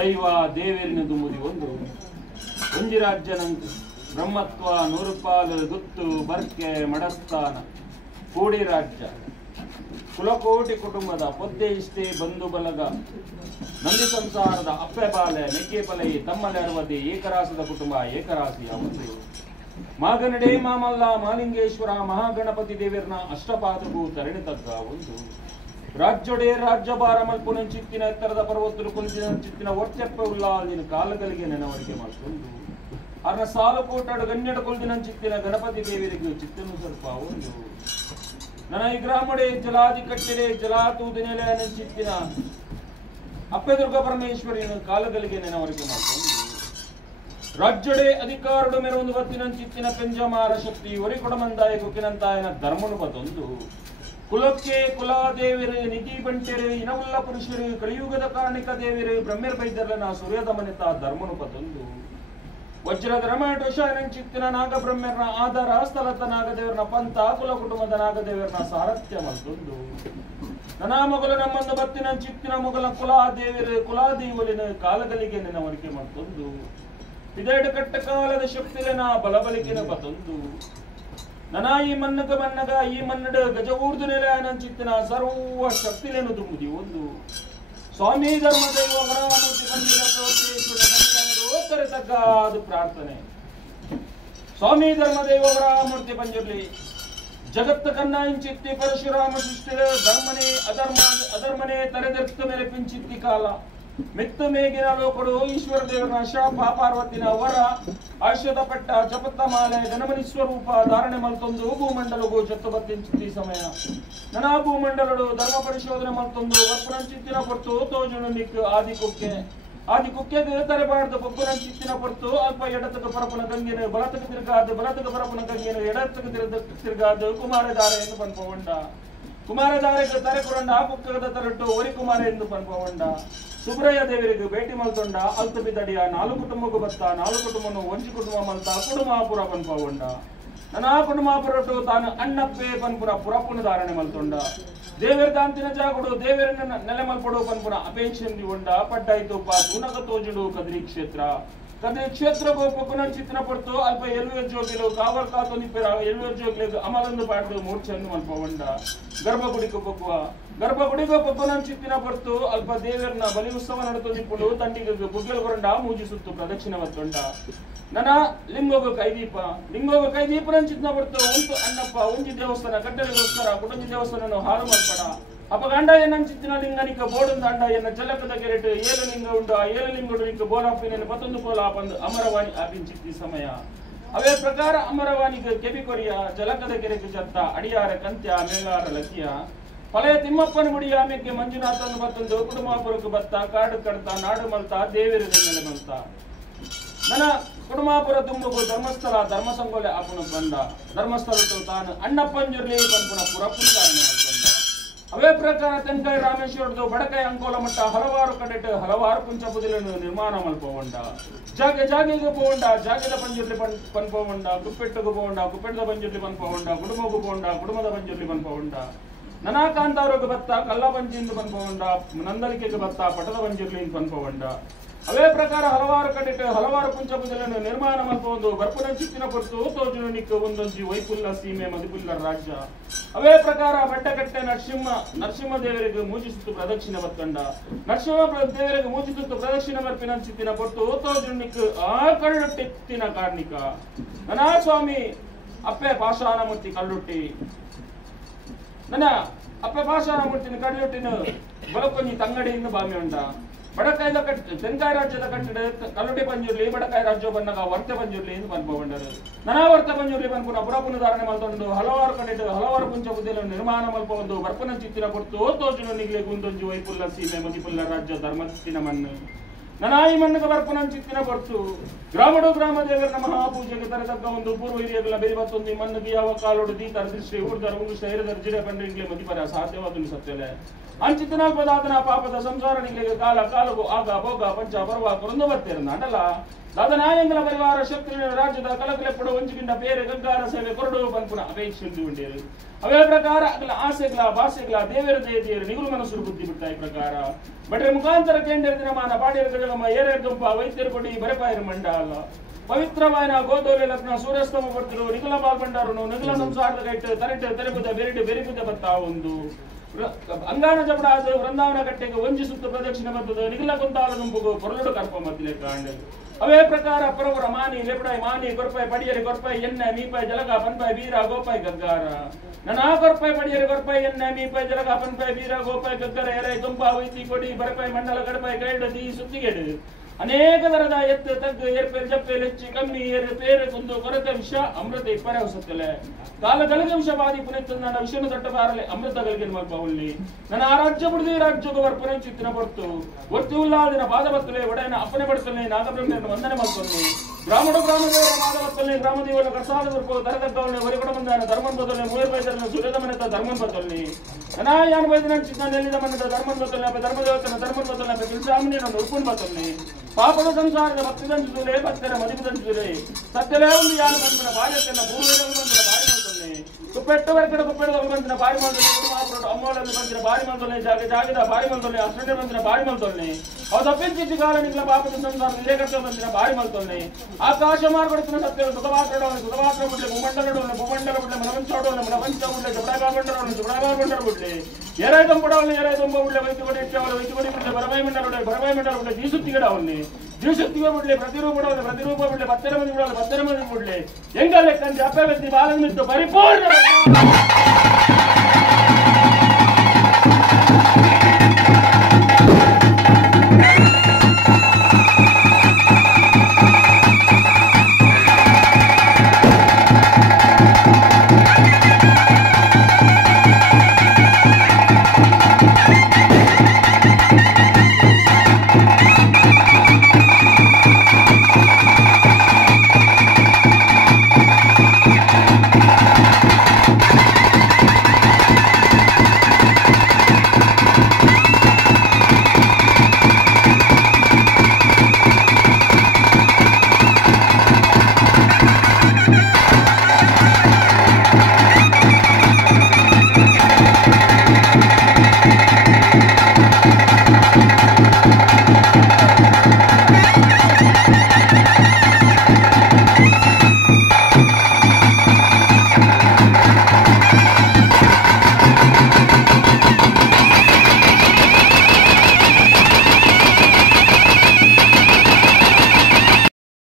ದೈವ ದೇವೇರಿನದು ಮುದಿ ಒಂದು ಒಂಜಿರಾಜ್ಯನಂತು ಬ್ರಹ್ಮತ್ವ ನೂರುಪಾಲು ಗುತ್ತು ಬರ್ಕೆ ಮಡಸ್ಥಾನ ಕೂಡಿ ರಾಜ್ಯ ಕುಲಕೋಟಿ ಕುಟುಂಬದ ಪೊದ್ದೆ ಇಷ್ಟೇ ಬಂಧು ಬಲಗ ನಂದಿ ಸಂಸಾರದ ಅಪ್ಪೆ ಬಾಲೆ ನೆಕ್ಕೆ ಪಲೈ ತಮ್ಮಲೆ ಅರವದಿ ಏಕರಾಸದ ಕುಟುಂಬ ಏಕರಾಶಿಯ ಒಂದು ಮಾಗನಡೆ ಮಾಮಲ್ಲ ಮಾಲಿಂಗೇಶ್ವರ ಮಹಾಗಣಪತಿ ದೇವರನ ಅಷ್ಟಪಾದಗೂ ತರಣಿ ತಗ್ಗ ಒಂದು ರಾಜ್ಯೊಡೆ ರಾಜ್ಯಭಾರ ಮಲ್ಪುನ ಚಿತ್ತಿನ ಎತ್ತರದ ಪರ್ವತರು ಕುಲಿಸಿನ ಚಿತ್ತಿನ ಒಟ್ಟೆಪ್ಪೆ ಉಲ್ಲಾದಿನ ಕಾಲಗಳಿಗೆ ನೆನವರಿಕೆ ಮಾಡ್ಕೊಂಡು ಅರ್ನ ಸಾಲು ಕೋಟಾಡು ಗಣ್ಯಡ ಕುಲಿದಿನ ಚಿತ್ತಿನ ಗಣಪತಿ ದೇವರಿಗೂ ಚಿತ್ತನು ಸ್ವಲ್ಪ ಒಂದು ನನ್ನ ಈ ಗ್ರಾಮಡೆ ಜಲಾದಿ ಕಟ್ಟೆಡೆ ಜಲಾತೂದಿನೆಲೆ ಚಿತ್ತಿನ ಅಪ್ಪೆದುರ್ಗ ಪರಮೇಶ್ವರಿನ ಕಾಲಗಳಿಗೆ ನೆನವರಿಕೆ ಮಾಡ್ಕೊಂಡು ರಾಜ್ಯಡೆ ಅಧಿಕಾರಡು ಮೆರೊಂದು ಬತ್ತಿನ ಚಿತ್ತಿನ ಪೆಂಜಮಾರ ಶಕ್ತಿ ಒರಿಕೊಡಮಂದಾಯ ಕುಕ್ಕಿನಂತಾಯನ ಧರ್ಮನು ಬದೊಂದು ಕುಲಕ್ಕೆ ಕುಲಾದೇವಿರು ನಿಧಿ ಬಂಟೆರು ಇನವುಲ್ಲ ಪುರುಷರು ಕಲಿಯುಗದ ಕಾರಣಿಕ ದೇವಿರು ಬ್ರಹ್ಮೇರ್ ಬೈದರ್ಲನ ಸೂರ್ಯದ ಮನೆತ ಧರ್ಮನು ಬದೊಂದು ವಜ್ರದ ರಮಟೋಷಾಯನ ಚಿತ್ತಿನ ನಾಗಬ್ರಹ್ಮೇರ್ನ ಆಧಾರ ಸ್ಥಳತ ನಾಗದೇವರನ ಪಂಥ ಕುಲ ಕುಟುಂಬದ ನಾಗದೇವರನ ಸಾರಥ್ಯ ಮತ್ತೊಂದು ನನ್ನ ಮಗಳು ನಮ್ಮೊಂದು ಬತ್ತಿನ ಚಿತ್ತಿನ ಮೊಗಲ ಕುಲಾದೇವಿರು ಕುಲಾದೇವಲಿನ ಕಾಲಗಳಿಗೆ ನೆನವರಿಕೆ ಮತ್ತೊಂದು ಇದೆರಡು ಕಟ್ಟ ಕಾಲದ ಶಕ್ತಿಲೆನ ಬಲಬಲಿಕೆನ ಬತೊಂದು ನನ್ನ ಈ ಮನ್ನಗ ಮನ್ನಗ ಈ ಮನ್ನಡ ಗಜವೂರ್ದು ನೆಲೆ ಚಿತ್ತಿನ ಸರ್ವ ಶಕ್ತಿಲೆನು ತುಂಬುದಿ ಒಂದು ಸ್ವಾಮಿ ಧರ್ಮದೈವ ವರಾಮೂರ್ತಿ ಪಂಜರ ತಗ್ಗಾದ ಪ್ರಾರ್ಥನೆ ಸ್ವಾಮಿ ಧರ್ಮದೈವ ವರಾಮೂರ್ತಿ ಪಂಜರ್ಲಿ ಜಗತ್ತ ಕನ್ನಾಯಿಂಚಿತ್ತಿ ಪರಶುರಾಮ ಸೃಷ್ಟಿಲ ಧರ್ಮನೆ ಅಧರ್ಮನೆ ತರೆದೆರ್ತ ಮೇಲೆ ಪಿಂಚಿತ್ತಿ ಕಾಲ ಮಿತ್ತ ಮೇಗಿನ ಲೋಕಡು ಈಶ್ವರ ದೇವರನ ಶಾಪ ಪಾರ್ವತಿನ ವರ ಆಶ್ವದ ಪಟ್ಟ ಜಪತ್ತ ಮಾಲೆ ಗಣಮನಿ ಸ್ವರೂಪ ಧಾರಣೆ ಮಲ್ತೊಂದು ಭೂಮಂಡಲಗೂ ಜೊತ್ತು ಬತ್ತಿಂಚಿತ್ತಿ ಸಮಯ ನನ ಭೂಮಂಡಲಡು ಧರ್ಮ ಪರಿಶೋಧನೆ ಮಲ್ತೊಂದು ವರ್ಪುನಂಚಿತ್ತಿನ ಪೊರ್ತು ತೋಜುಣು ನಿಕ್ ಆದಿ ಕುಕ್ಕೆಗೆ ತರೆಬಾರ್ದು ಬೊಬ್ಬನ ಚಿತ್ತಿನ ಪೊರ್ತು ಅಲ್ಪ ಎಡತಕ ಪರಪನ ಗಂಗೆನು ಬಲತಕ ತಿರುಗಾದು ಬಲತಕ ಪರಪನ ಗಂಗೆನು ಎಡತಕ ತಿರುಗಾದು ಕುಮಾರಧಾರ ಎಂದು ಪನ್ಪವಂಡ ಕುಮಾರಧಾರೆಗೆ ತರೆ ಕೊರಂಡ ಆ ಕುಕ್ಕದ ತರಟ್ಟು ಒರಿ ಕುಮಾರ ಎಂದು ಪನ್ಪವಂಡ ಸುಬ್ರಯ್ಯ ದೇವರಿಗೆ ಭೇಟಿ ಮಲ್ತೊಂಡ ಅಲ್ತು ಬಿದ್ದಡಿಯ ನಾಲ್ಕು ಕುಟುಂಬಗೂ ಬತ್ತ ನಾಲ್ಕು ಕುಟುಂಬನು ಒಂಜಿ ಕುಟುಂಬ ಮಲ್ತ ಕುಡುಮಾಪುರ ಪನ್ಪವಂಡ ನನ್ನ ಕುಡುಮಾಪುರಟ್ಟು ತಾನು ಅಣ್ಣಪ್ಪೆ ಪನ್ಪುರ ಪುರಪ್ಪನ ಧಾರಣೆ ಮಲ್ತೊಂಡ ದೇವರ ದಾಂತಿನ ಜಾಗುಡು ದೇವರನ್ನ ನೆಲೆ ಮಲ್ಪಡು ಪನ್ಪುರ ಅಪೇಕ್ಷೆ ಉಂಡ ಪಡ್ಡಾಯ್ತು ತೂನಕ ತೋಜುಡು ಕದ್ರಿ ಕ್ಷೇತ್ರ ಗೋಪುನ ಚಿತ್ತಿನ ಪಡ್ತು ಅಲ್ಪ ಎಲ್ವೇರ್ ಜೋಗಿಲು ಕಾವಲ್ ಕಾತು ನಿಪ್ಪೆರ ಎಲ್ವೇರ್ ಜೋಗಿಲು ಅಮಲಂದು ಪಾಡ್ದು ಮೂರ್ಛನ್ನು ಮಲ್ಪವಂಡ ಗರ್ಭಗುಡಿಗೂ ಪೊಪ್ಪನ ಚಿತ್ತಿನ ಪಡ್ತು ಅಲ್ಪ ದೇವರನ್ನ ಬಲಿ ಉತ್ಸವ ನಡೆದು ನಿಪ್ಪುಡು ತಂಡಿಗೆ ಬುಗ್ಗೆಲ್ ಹೊರಂಡ ಮೂಜಿಸುತ್ತು ಪ್ರದಕ್ಷಿಣ ಮತ್ತೊಂಡ ನನ್ನ ಲಿಂಗೋಗ ಕೈದೀಪನ ಚಿತ್ತಿನ ಪಡ್ತು ಉಂಟು ಅಣ್ಣಪ್ಪ ಒಂಜಿ ದೇವಸ್ಥಾನ ಕಟ್ಟಲೆಗೋಸ್ಕರ ಕುಟುಂಬಿ ದೇವಸ್ಥಾನ ಹಾಳು ಮಲ್ಪಡ ಅಪಗಂಡ ಚಿತ್ತಿನ ಲಿಂಗನಿಕ ಬೋಡೊಂದು ಅಂಡ ಎನ್ನ ಜಲಕದ ಕೆರೆಟ್ ಏಳು ಲಿಂಗ ಉಂಡು ಆ ಏಳು ಲಿಂಗಡು ನಿಕ್ಕ ಬೋಲಾಪಿನ ಮತ್ತೊಂದು ಕೋಲ ಬಂದು ಅಮರವಾಣಿ ಆಪಿಂಚಿತ್ತಿ ಸಮಯ ಅವೇ ಪ್ರಕಾರ ಅಮರವಾಣಿಗೆ ಕೆಬಿ ಕೊರಿಯ ಜಲಕದ ಕೆರೆಗೆ ಜತ್ತ ಅಡಿಯಾರ ಕಂತ್ಯ ಮೇಲಾರ ಲಕ್ಕಿಯ ಪಲಯ ತಿಮ್ಮಪ್ಪನ ಮುಡಿಯ ಆಮೆಕ್ಕೆ ಮಂಜುನಾಥನ ಮತ್ತೊಂದು ಕುಟುಂಬಾಪುರಕ್ಕೆ ಬತ್ತ ಕಾಡು ಕಡ್ತ ನಾಡು ಮಲ್ತ ದೇವರ ನೆಲೆ ಮಲ್ತ ನನ್ನ ಕುಟುಂಬಾಪುರ ತುಂಬುಗು ಧರ್ಮಸ್ಥಳ ಧರ್ಮಸಂಗೊಲೆ ಆಪುನ ಬಂದ ಧರ್ಮಸ್ಥಳ ತಾನು ಅಣ್ಣಪ್ಪಂಜುರ್ಲಿ ಬಂದ್ಪುನ ಪುರಪ್ಪನ ಕಾರಣ ಮಲ್ತೊಂದ ಅವೇ ಪ್ರಕಾರ ತೆಂಕಾಯಿ ರಾಮೇಶ್ವರದ್ದು ಬಡಕಾಯಿ ಅಂಕೋಲ ಮಟ್ಟ ಹಲವಾರು ಕಡೆ ಹಲವಾರು ಕುಂಚಪುದಿలను ನಿರ್ಮಾಣ ಮಲ್ಪೋಂಡ ಜಾಗೆಗೆ ಪೋಂಡ ಜಾಗದ ಪಂಜುರ್ಲಿ ಪನ್ಪೋಂಡ ಕುಪ್ಪೆಟ್ಟುಗೂ ಪೋಂಡ ಕುಪ್ಪೆಟ್ಟದ ಪಂಜುರ್ಲಿ ಪನ್ಪೋಂಡ ಕುಟುಂಬಗೂ ಪೋಂಡ ಕುಟುಂಬದ ಪಂಜುರ್ಲಿ ಪನ್ಪೋಂಡ ನನಾ ಕಾಂತಾವ್ರಿಗೆ ಬತ್ತ ಕಲ್ಲ ಪಂಜಿಂದು ಪನ್ಪೋಂಡ ನಂದಲಿಕೆಗೆ ಬತ್ತ ಪಟದ ಪಂಜುರ್ಲಿ ಪನ್ಪೋಂಡ ಅವೇ ಪ್ರಕಾರ ಹಲವಾರು ಕಡೆ ಹಲವಾರು ಕುಂಚಪುದಿలను ನಿರ್ಮಾಣ ಮಲ್ಪೋಂದು ಬರ್ಪುನ ಚಿತ್ತಿನ ಪೊರ್ತು ತೋಜುನಿಕ್ ಒಂದೊಂಜಿ ವೈಪುಲ್ಲ ಸೀಮೆ ಮದಿಪುಲ್ಲ ರಾಜ್ಯ ಅವೇ ಪ್ರಕಾರ ಬೆಟ್ಟಕಟ್ಟೆ ನರಸಿಂಹ ದೇವರಿಗೆ ಮೂಜಿಸುತ್ತು ಪ್ರದಕ್ಷಿಣೆ ಬತ್ತಂಡ ನರಸಿಂಹ ದೇವರಿಗೆ ಮೂಜಿಸುತ್ತು ಪ್ರದಕ್ಷಿಣೆ ಬರ್ಪಿನ ಚಿತ್ತಿನ ಪೊರ್ತು ತೋಜುನಿಕ್ ಆ ಕಳ್ಳುಟ್ಟಿತ್ತಿನ ಕಾರ್ಣಿಕ ನನಾ ಸ್ವಾಮಿ ಅಪ್ಪೆ ಪಾಷಾಣಮೂರ್ತಿ ಕಳ್ಳುಟ್ಟಿ ನನ್ನ ಅಪ್ಪೆ ಪಾಷಾಣಮೂರ್ತಿನ ಕಳ್ಳುಟ್ಟಿನ ಬಲಕೊಂಜಿ ತಂಗಡಿಯಿಂದ ಬಾಮಿ ಉಂಡ ಬಡಕಾಯ್ದ ತೆಂಕಾಯಿ ರಾಜ್ಯದ ಕಟ್ಟಡ ಕಲ್ಲುಟಿ ಪಂಜುರ್ಲಿ ಬಡಕಾಯಿ ರಾಜ್ಯ ಬನ್ನಗ ವರ್ತೆ ಪಂಜುರ್ಲಿ ಎಂದು ಪನ್ಪಗೊಂಡರು ನನಾ ವರ್ತೆ ಪಂಜುರ್ಲಿ ಪನ್ಪುನ ಪುರಪುನ ಧಾರಣೆ ಮಲ್ತೊಂಡು ಹಲವಾರು ಕಡೆ ಹಲವಾರು ಕುಂಚಪುದಿಯನ್ನು ನಿರ್ಮಾಣ ಮಲ್ಪೊಂದು ಬರ್ಪನ ಚಿತ್ತಿನ ಕೊಡ್ತು ತೋಜುನ ನಿಗ್ಲೆ ಗುಂದೊಂಜಿ ವೈಪುಲ್ಲ ಸೀಮೆ ಮದಿಪುಲ್ಲ ರಾಜ್ಯ ಧರ್ಮಸ್ಥಿನ ಮಣ್ಣು ನನಾಯಿ ಮಣ್ಣಗೆ ಬರ್ಪನ ಚಿತ್ತಿನ ಕೊಡ್ತು ಗ್ರಾಮ ದೇವರ ಮಹಾಪೂಜೆಗೆ ತರತಕ್ಕ ಒಂದು ಪೂರ್ವ ಹಿರಿಯಗಳ ಬೆರಿಬತ್ತೊಂದು ಮಣ್ಣಿಗೆ ಯಾವ ಕಾಲೋಡು ದೀತರ ದೃಷ್ಟಿ ಊರ್ದರ ಉಂಗುಷ್ಟ ಹಿರಿದರ ಜಿರೆ ಪಂಡ್ರಿಂಗ್ಲೆ ಮದಿಪರ ಸಾಧ್ಯವಾದ ಸತ್ಯಲೆ ಅಂಚಿತನಾಲ್ಪದಾದನ ಪಾಪದ ಸಂಸಾರ ನಿಗ್ಲಿಗೆ ಕಾಲಗೂ ಆಗ ಭೋಗ ಪಂಚ ಪರ್ವ ಕೊರಂದು ಬರ್ತಿರಂದ ಅಂಡಲ್ಲ ದಾದನಾಯಂಗಲ ಪರಿವಾರ ಶಕ್ತಿ ರಾಜ್ಯದ ಕಲಕಲೆಪ್ಪಡು ಒಂಚಿಗಿಂಡ ಬೇರೆ ಗಗ್ಗಾರ ಸೇವೆ ಕೊರಡು ಪನ್ಪುನ ಅಪೇಕ್ಷೆ ಉಂಡೇರು ಅವೇ ಪ್ರಕಾರ ಅಗಲ ಆಸೆಗಳ ಭಾಷೆಗಳ ದೇವರ ದೇವಿಯರು ನಿಗುಲು ಮನಸ್ಸು ಬುದ್ಧಿ ಬಿಟ್ಟ ಈ ಪ್ರಕಾರ ಬಡ್ರೆ ಮುಖಾಂತರ ಕೇಂದ್ರ ದಿನಮಾನ ಪಾಡಿಯರ ಗಜಗಮ್ಮ ಏರೇ ದುಂಪ ವೈದ್ಯರು ಕೊಡಿ ಬರೆಪಾಯರು ಮಂಡಾಲ ಪವಿತ್ರವಾಯನ ಗೋದೋಲೆ ಲಗ್ನ ಸೂರ್ಯಸ್ತಮ ಬರ್ತಿರು ನಿಗುಲ ಪಾಲ್ಪಂಡಾರು ನಿಗುಲ ಸಂಸಾರದ ಕೈಟ್ ತರಟೆ ತೆರೆಬುದ ಬೆರಿಬುದ ಬತ್ತಾ ಒಂದು ಅಂಗಾನ ಜಪಡಾದ ವೃಂದಾವನ ಕಟ್ಟೆಗೆ ವಂಚಿಸುತ್ತ ಪ್ರದಕ್ಷಿಣೆ ಬರ್ತದೆ ನಿಗುಲ ಕೊಂತಾಲ ದುಂಪುಗು ಕೊರಳುಡು ಕರ್ಪ ಮತ್ತಿಲೆ ಕಾಂಡಲು ಅವೇ ಪ್ರಕಾರ ಪರವರ ಮಾನಿ ಲೆಪಡಾಯಿ ಮಾನಿ ಗೊರ್ಪಾಯಿ ಪಡಿಯರಿ ಗೊರ್ಪಾಯಿ ಎಣ್ಣೆ ಮೀಪಾಯಿ ಜಲಗ ಪನ್ಪಾಯಿ ಬೀರ ಗೋಪಾಯಿ ಗಗ್ಗಾರ ನನಾ ಗೊರ್ಪಾಯಿ ಪಡಿಯರಿ ಗೊರ್ಪಾಯಿ ಎಣ್ಣೆ ಮೀಪಾಯಿ ಜಲಗ ಪನ್ಪಾಯಿ ಬೀರ ಗೋಪಾಯಿ ಗಗ್ಗರ ಎರೆ ದುಂಪ ವೈತಿ ಕೊಡಿ ಬರಪಾಯಿ ಮಂಡಲ ಗಡಪಾಯಿ ಗೈಡದಿ ಸುತ್ತಿಗೆಡು ಅನೇಕ ತರದ ಎತ್ತು ತಗ್ಗು ಏರ್ಪೇರು ಜಪ್ಪೇರು ಹೆಚ್ಚಿ ಕಮ್ಮಿ ಏರು ಪೇರು ಕುಂದು ಕೊರತೆ ವಿಷ ಅಮೃತ ಇಪ್ಪರೆ ಹೊಸತ್ತಲೆ ಕಾಲಗಳಿಗೆ ವಿಷವಾದಿ ಪುನೀತ ನನ್ನ ವಿಷನು ದಟ್ಟ ಬಾರಲೆ ಅಮೃತಗಳಿಗೆ ಮಲ್ಪವಲ್ಲಿ ನನ್ನ ಆ ರಾಜ್ಯ ಬಿಡದಿ ರಾಜ್ಯಕ್ಕೆ ಬರ್ಪನೆ ಚಿತ್ತಿನ ಬರ್ತು ಒತ್ತು ಉಲ್ಲಾದಿನ ಪಾದ ಬತ್ತಲೆ ಒಡೆಯನ ಅಪ್ಪನೆ ಬಡ್ತಲೆ ನಾಗಬ್ರಹ್ಮನ ವಂದನೆ ಮಾಡ್ತಲೆ ಗ್ರಾಮದೇವರ ಪಾದ ಬತ್ತಲೆ ಗ್ರಾಮದೇವರ ಪ್ರಸಾದ ಬರ್ಪು ತರದಕ್ಕವನ್ನೇ ಹೊರಗಡೆ ಬಂದಾನ ಧರ್ಮನ್ ಬದಲನೆ ಮೂರ್ಬೈದರನ ಸುರೇದ ಮನೆತ ಧರ್ಮನ್ ಬದಲನೆ ಅನಾಯಾನ ಬೈದನ ಚಿತ್ತ ನೆಲ್ಲಿದ ಮನೆತ ಧರ್ಮನ್ ಬದಲನೆ ಅಪ್ಪ ಧರ್ಮದೇವತನ ಧರ್ಮನ್ ಬದಲನೆ ಅಪ್ಪ ತಿರುಸಾಮನಿಯನ್ನು ಉರ್ಪುನ್ ಬದಲನೆ ಪಾಪದ ಸಂಸಾರದ ಭಕ್ತಿ ದಂಚಿಸುಲೆ ಭಕ್ತರ ಮದಿಪು ದಂಚಿಸುಲೆ ಸತ್ಯಲೇ ಒಂದು ಯಾನು ಬಂದಿನ ಬಾಲ್ಯತೆಲ್ಲ ಪೂರ್ವದಲ್ಲಿ ಬಂದಿನ ಬಾರಿ ಮಾಡ್ತಾನೆ ಕುಪ್ಪೆಟ್ಟವರ ಕಡೆ ಕುಪ್ಪೆಟ್ಟದಲ್ಲಿ ಬಂದಿನ ಬಾರಿ ಮಾಡ್ತಾನೆ ಕುಟುಂಬ ಅಮ್ಮೋಳಲ್ಲಿ ಬಂದಿನ ಬಾರಿ ಮಾಡ್ತಾನೆ ಜಾಗದ ಬಾರಿ ಮಾಡ್ತಾನೆ ಅಷ್ಟೇ ಬಂದಿನ ಬಾರಿ ಮಾಡ್ತಾನೆ ಅವ ತಪ್ಪಿಸಿದ್ದ ಕಾಲ ನಿಂಗಳ ಪಾಪದ ಸಂಸಾರ ಇದೇ ಕಟ್ಟ ಬಂದಿನ ಬಾರಿ ಮಾಡ್ತಾನೆ ಆಕಾಶ ಮಾರ್ಗಡುತ್ತಿನ ಸತ್ಯ ಸುಖವಾತ್ರ ಬಿಡ್ಲೆ ಭೂಮಂಡಲ ಬಿಡ್ಲೆ ಮನವಂಚ ಬಿಡ್ಲೆ ಜಬಡಾಗಾರ್ ಬಿಡ್ಲೆ ಏರೈದಂ ಪಡವಲ್ಲಿ ಏರೈದೊಂಬ ಬಿಡ್ಲೆ ವೈದ್ಯಕೊಡಿ ಇಟ್ಟವಲ್ಲ ವೈದ್ಯಕೊಡಿ ಬಿಡ್ಲೆ ಬರಮೈ ಮಂಡಲ ಬಿಡ್ಲೆ ದೀಸುತ್ತಿಗಡ ಅವನ್ನೇ ದಿವಸತ್ತಿಗೆ ಬಿಡ್ಲೆ ಪ್ರತಿರೂಪ ಬಿಡ್ಲೆ ಬತ್ತರ ಮಂದಿ ಬಿಡ್ಲೆ ಹೆಂಗಲ್ಲ ಕಂಡು ಅಪ್ಪ ವ್ಯಕ್ತಿ ಬಾಲನ್ ಮಿತ್ತು ಪರಿಪೂರ್ಣ